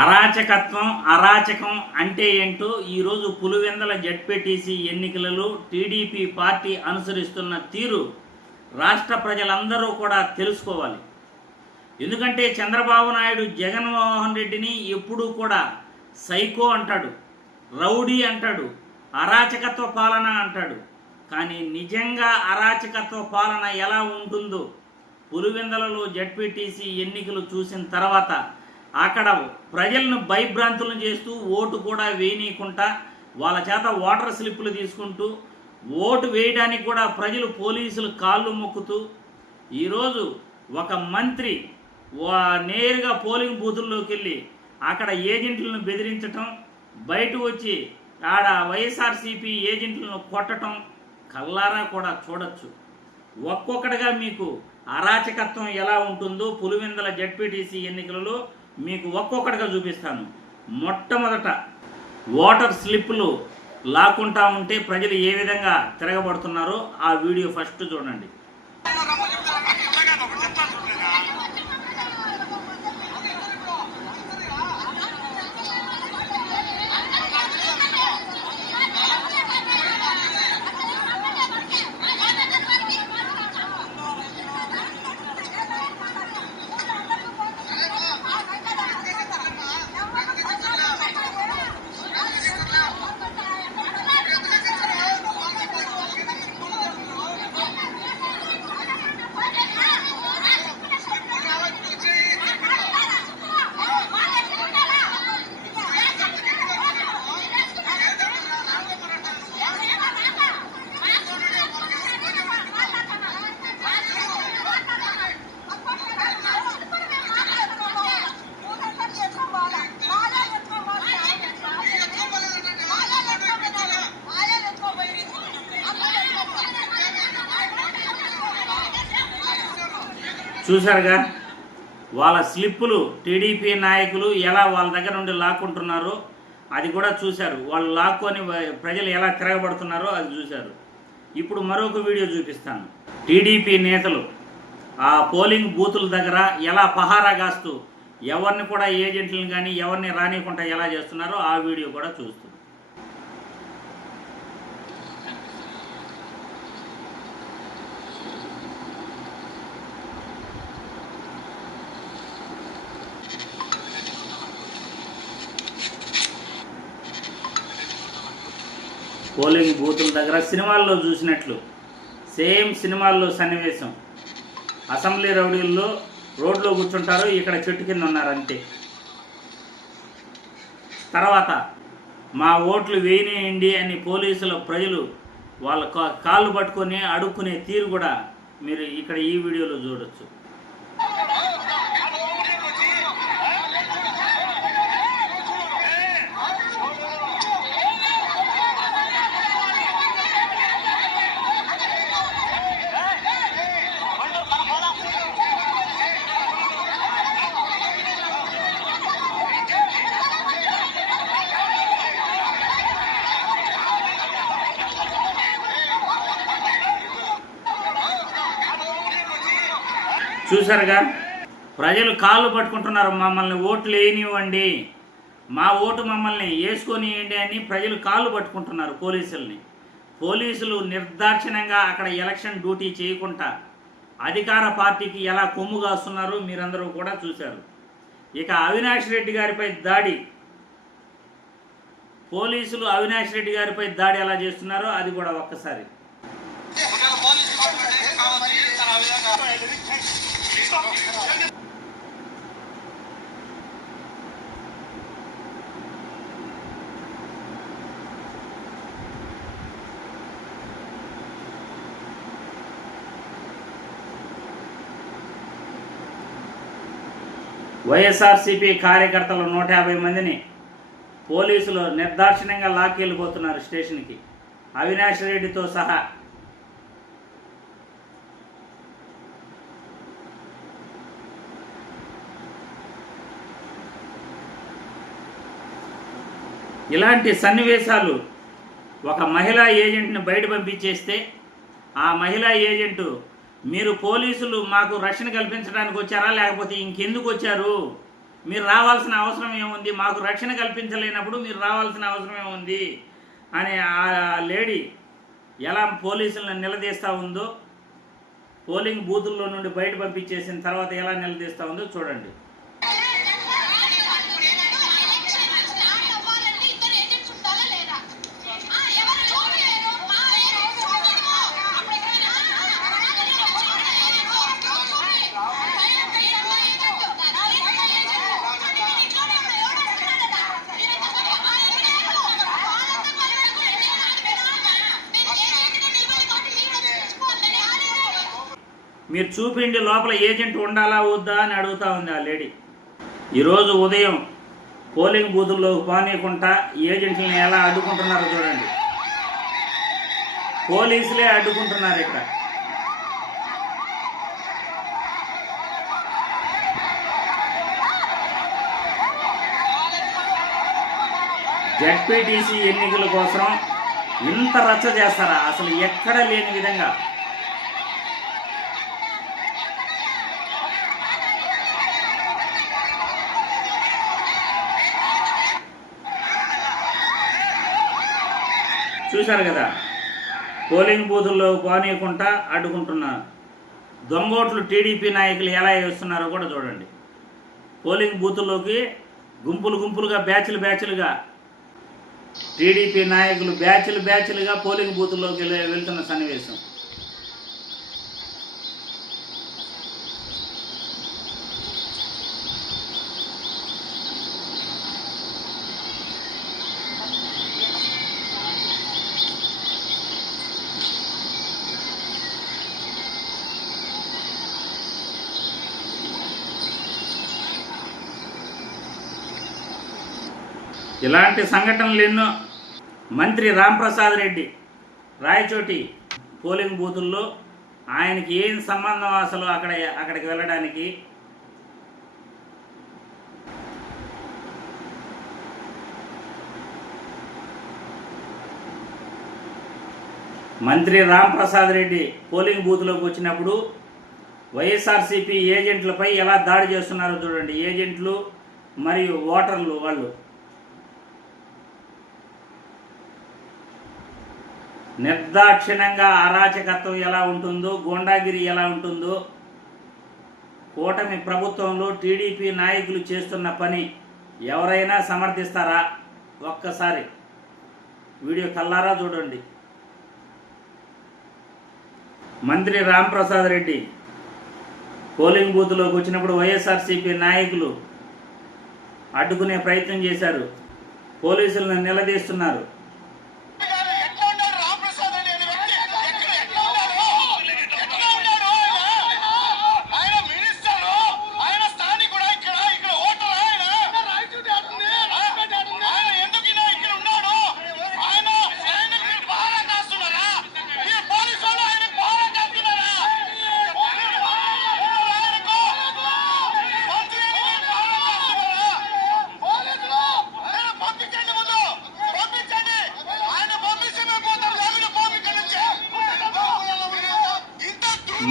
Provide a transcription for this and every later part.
అరాచకత్వం అరాచకం అంటే ఏంటో ఈరోజు పులివెందుల జెడ్పీటీసీ ఎన్నికలలో టీడీపీ పార్టీ అనుసరిస్తున్న తీరు రాష్ట్ర ప్రజలందరూ కూడా తెలుసుకోవాలి. ఎందుకంటే చంద్రబాబు నాయుడు జగన్మోహన్ రెడ్డిని ఎప్పుడూ కూడా సైకో అంటాడు, రౌడీ అంటాడు, అరాచకత్వ పాలన అంటాడు. కానీ నిజంగా అరాచకత్వ పాలన ఎలా ఉంటుందో పులివెందులలో జెడ్పీటీసీ ఎన్నికలు చూసిన తర్వాత అక్కడ ప్రజలను భయభ్రాంతులను చేస్తూ ఓటు కూడా వేయనీయకుండా వాళ్ళ చేత ఓటర్ స్లిప్పులు తీసుకుంటూ ఓటు వేయడానికి కూడా ప్రజలు పోలీసులు కాళ్ళు మొక్కుతూ ఈరోజు ఒక మంత్రి నేరుగా పోలింగ్ బూతుల్లోకి వెళ్ళి అక్కడ ఏజెంట్లను బెదిరించటం, బయట వచ్చి ఆడ వైఎస్ఆర్సీపీ ఏజెంట్లను కొట్టడం కల్లారా కూడా చూడొచ్చు. ఒక్కొక్కటిగా మీకు అరాచకత్వం ఎలా ఉంటుందో పులివెందుల జెడ్పీటీసీ ఎన్నికలలో మీకు ఒక్కొక్కటిగా చూపిస్తాను. మొట్టమొదట ఓటర్ స్లిప్పులు లాక్కుంటా ఉంటే ప్రజలు ఏ విధంగా తిరగబడుతున్నారో ఆ వీడియో ఫస్ట్ చూడండి. చూశారుగా వాళ్ళ స్లిప్పులు టీడీపీ నాయకులు ఎలా వాళ్ళ దగ్గర నుండి లాక్కుంటున్నారో అది కూడా చూశారు. వాళ్ళు లాక్కొని ప్రజలు ఎలా తిరగబడుతున్నారో అది చూశారు. ఇప్పుడు మరొక వీడియో చూపిస్తాను. టీడీపీ నేతలు ఆ పోలింగ్ బూతుల దగ్గర ఎలా పహారా కాస్తూ ఎవరిని కూడా ఏజెంట్లను కానీ ఎవరిని రానియకుండా ఎలా చేస్తున్నారో ఆ వీడియో కూడా చూస్తుంది. పోలింగ్ బూతుల దగ్గర సినిమాల్లో చూసినట్లు సేమ్ సినిమాల్లో సన్నివేశం. అసెంబ్లీ రౌడీల్లో రోడ్లో కూర్చుంటారు, ఇక్కడ చెట్టు కింద ఉన్నారు అంతే. తర్వాత మా ఓట్లు వేయనియండి అని పోలీసుల ప్రజలు వాళ్ళ కాళ్ళు పట్టుకొని అడుక్కునే తీరు కూడా మీరు ఇక్కడ ఈ వీడియోలో చూడొచ్చు. చూసారుగా ప్రజలు కాళ్ళు పట్టుకుంటున్నారు, మమ్మల్ని ఓట్లు వేయనివ్వండి, మా ఓటు మమ్మల్ని వేసుకొనియండి అని ప్రజలు కాళ్ళు పట్టుకుంటున్నారు పోలీసుల్ని. పోలీసులు నిర్దాక్షిణ్యంగా అక్కడ ఎలక్షన్ డ్యూటీ చేయకుండా అధికార పార్టీకి ఎలా కొమ్ము కాస్తున్నారో మీరందరూ కూడా చూశారు. ఇక అవినాష్ రెడ్డి గారిపై దాడి, పోలీసులు అవినాష్ రెడ్డి గారిపై దాడి ఎలా చేస్తున్నారో అది కూడా ఒక్కసారి. వైఎస్ఆర్సీపీ కార్యకర్తలు 150 మందిని పోలీసులు నిర్దాక్షిణ్యంగా లాక్కెళ్ళిపోతున్నారు స్టేషన్కి, అవినాష్ రెడ్డితో సహా. ఇలాంటి సన్నివేశాలు ఒక మహిళా ఏజెంట్ని బయట పంపించేస్తే ఆ మహిళా ఏజెంటు మీరు పోలీసులు మాకు రక్షణ కల్పించడానికి వచ్చారా లేకపోతే ఇంకెందుకు వచ్చారు, మీరు రావాల్సిన అవసరం ఏముంది, మాకు రక్షణ కల్పించలేనప్పుడు మీరు రావాల్సిన అవసరం ఏముంది అని ఆ లేడీ ఎలా పోలీసులను నిలదీస్తూ ఉందో, పోలింగ్ బూతుల్లో నుండి బయట పంపించేసిన తర్వాత ఎలా నిలదీస్తూ ఉందో చూడండి. మీరు చూపిండి లోపల ఏజెంట్ ఉండాలా వద్దా అని అడుగుతూ ఉంది ఆ లేడీ. ఈరోజు ఉదయం పోలింగ్ బూతుల్లో పోనీయకుండా ఏజెంట్లను ఎలా అడ్డుకుంటున్నారో చూడండి. పోలీసులే అడ్డుకుంటున్నారు ఇక్కడ. జెడ్పీటీసీ ఎన్నికల కోసం ఇంత రచ్చ చేస్తారా? అసలు ఎక్కడ లేని విధంగా. చూశారు కదా, పోలింగ్ బూతుల్లో పోనీయకుండా అడ్డుకుంటున్నారు. దొంగోట్లు టీడీపీ నాయకులు ఎలా వేస్తున్నారో కూడా చూడండి. పోలింగ్ బూతుల్లోకి గుంపులు గుంపులుగా బ్యాచ్లుగా టీడీపీ నాయకులు బ్యాచ్లుగా పోలింగ్ బూతుల్లోకి వెళ్తున్న సన్నివేశం. ఇలాంటి సంఘటనలు ఎన్నో. మంత్రి రాంప్రసాద్ రెడ్డి రాయచోటి పోలింగ్ బూతుల్లో ఆయనకి ఏం సంబంధం అసలు అక్కడికి వెళ్ళడానికి? మంత్రి రాంప్రసాద్ రెడ్డి పోలింగ్ బూత్లోకి వచ్చినప్పుడు వైఎస్ఆర్సీపీ ఏజెంట్లపై ఎలా దాడి చేస్తున్నారో చూడండి. ఏజెంట్లు మరియు ఓటర్లు వాళ్ళు నిర్దాక్షిణ్యంగా అరాచకత్వం ఎలా ఉంటుందో, గూండాగిరి ఎలా ఉంటుందో, కూటమి ప్రభుత్వంలో టీడీపీ నాయకులు చేస్తున్న పని ఎవరైనా సమర్థిస్తారా? ఒక్కసారి వీడియో కల్లారా చూడండి. మంత్రి రాంప్రసాద్ రెడ్డి పోలింగ్ బూత్లోకి వచ్చినప్పుడు వైఎస్ఆర్సీపీ నాయకులు అడ్డుకునే ప్రయత్నం చేశారు. పోలీసులను నిలదీస్తున్నారు.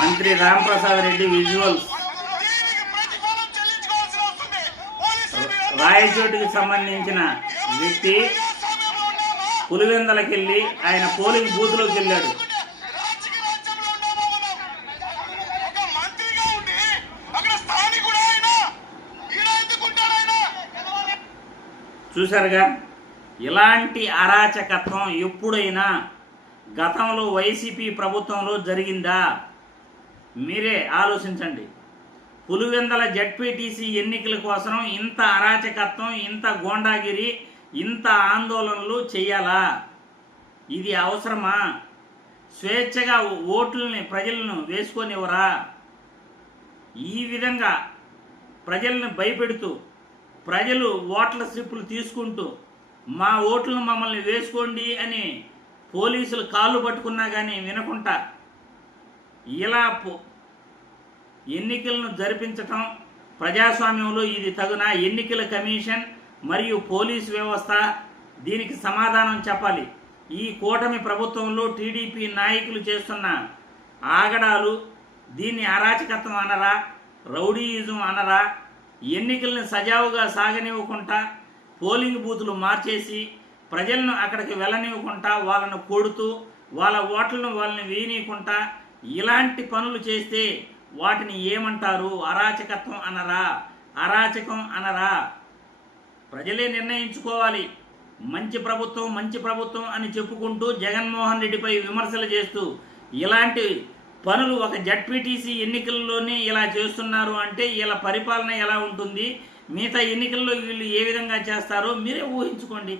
మంత్రి రాంప్రసాద్ రెడ్డి విజువల్స్. రాయచోటికి సంబంధించిన వ్యక్తి పులివెందలకి వెళ్ళి ఆయన పోలింగ్ బూత్లోకి వెళ్ళాడు. చూశారుగా, ఇలాంటి అరాచకత్వం ఎప్పుడైనా గతంలో వైసీపీ ప్రభుత్వంలో జరిగిందా? మీరే ఆలోచించండి. పులివెందల జెడ్పీటీసీ ఎన్నికల కోసం ఇంత అరాచకత్వం, ఇంత గోండాగిరి, ఇంత ఆందోళనలు చేయాలా? ఇది అవసరమా? స్వేచ్ఛగా ఓట్లని ప్రజలను వేసుకొనివ్వరా? ఈ విధంగా ప్రజలను భయపెడుతూ, ప్రజలు ఓట్ల స్లిప్పులు తీసుకుంటూ మా ఓట్లను మమ్మల్ని వేసుకోండి అని పోలీసులు కాళ్ళు పట్టుకున్నా కానీ వినకుండా ఇలా ఎన్నికలను జరిపించటం ప్రజాస్వామ్యంలో ఇది తగునా? ఎన్నికల కమిషన్ మరియు పోలీసు వ్యవస్థ దీనికి సమాధానం చెప్పాలి. ఈ కూటమి ప్రభుత్వంలో టీడీపీ నాయకులు చేస్తున్న ఆగడాలు దీన్ని అరాచకత్వం అనరా? రౌడీయిజం అనరా? ఎన్నికలను సజావుగా సాగనివ్వకుండా పోలింగ్ బూతులు మార్చేసి ప్రజలను అక్కడికి వెళ్ళనివ్వకుండా వాళ్ళను కొడుతూ వాళ్ళ ఓట్లను వాళ్ళని వేయనీయకుండా ఇలాంటి పనులు చేస్తే వాటిని ఏమంటారు? అరాచకత్వం అనరా? అరాచకం అనరా? ప్రజలే నిర్ణయించుకోవాలి. మంచి ప్రభుత్వం అని చెప్పుకుంటూ జగన్మోహన్ రెడ్డిపై విమర్శలు చేస్తూ ఇలాంటి పనులు ఒక జడ్పీటీసీ ఎన్నికల్లోనే ఇలా చేస్తున్నారు అంటే వీళ్ళ పరిపాలన ఎలా ఉంటుంది, మిగతా ఎన్నికల్లో వీళ్ళు ఏ విధంగా చేస్తారో మీరే ఊహించుకోండి.